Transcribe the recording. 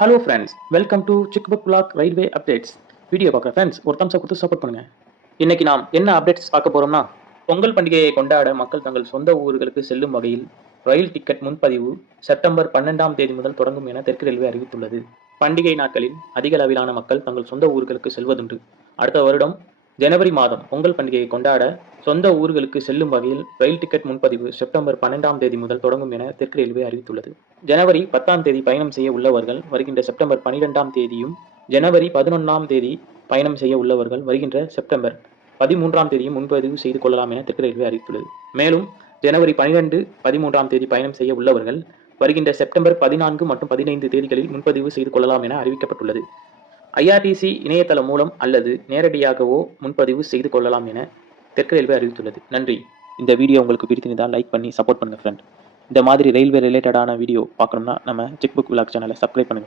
Hello friends, welcome to chick book blog railway updates. Video பார்க்குற friends ஒரு thumbs up கொடுத்து support பண்ணுங்க. இன்னைக்கு நாம் என்ன அப்டேட்ஸ் பார்க்க போறோம்னா, பொங்கல் பண்டிகையை கொண்டாட மக்கள் தங்கள் சொந்த ஊர்களுக்கு செல்லும் வகையில் ரயில் டிக்கெட் முன்பதிவு செப்டம்பர் 12ஆம் தேதி முதல் தொடங்கும் என தெற்கு ரயில்வே அறிவித்துள்ளது. பண்டிகை நாட்களில் அதிக அளவிலான மக்கள் தங்கள் சொந்த ஊர்களுக்கு செல்வதுண்டு. அடுத்த வருடம் ஜனவரி மாதம் பொங்கல் பண்டிகையை கொண்டாட சொந்த ஊர்களுக்கு செல்லும் வகையில் ரயில் டிக்கெட் முன்பதிவு செப்டம்பர் 12ஆம் தேதி முதல் தொடங்கும் என தெற்கு ரயில்வே அறிவித்துள்ளது. ஜனவரி 10ஆம் தேதி பயணம் செய்ய உள்ளவர்கள் வருகின்ற செப்டம்பர் 12ஆம் தேதியும், ஜனவரி 11ஆம் தேதி பயணம் செய்ய உள்ளவர்கள் வருகின்ற செப்டம்பர் 13ஆம் தேதியும் முன்பதிவு செய்து கொள்ளலாம் என தெற்கு ரயில்வே அறிவித்துள்ளது. மேலும் ஜனவரி 12, 13ஆம் தேதி பயணம் செய்ய உள்ளவர்கள் வருகின்ற செப்டம்பர் 14 மற்றும் 15 தேதிகளில் முன்பதிவு செய்து கொள்ளலாம் என அறிவிக்கப்பட்டுள்ளது. IRTC இணையதளம் மூலம் அல்லது நேரடியாகவோ முன்பதிவு செய்து கொள்ளலாம் என தெற்கு ரயில்வே அறிவித்துள்ளது. நன்றி. இந்த வீடியோ உங்களுக்கு பிடித்திருந்தால் லைக் பண்ணி சப்போர்ட் பண்ணுங்க ஃப்ரெண்ட். இந்த மாதிரி ரயில்வே ரிலேட்டடான வீடியோ பார்க்கணும்னா நம்ம சிக் புக் விலாக் சேனலை சப்ஸ்கிரைப் பண்ணுங்க.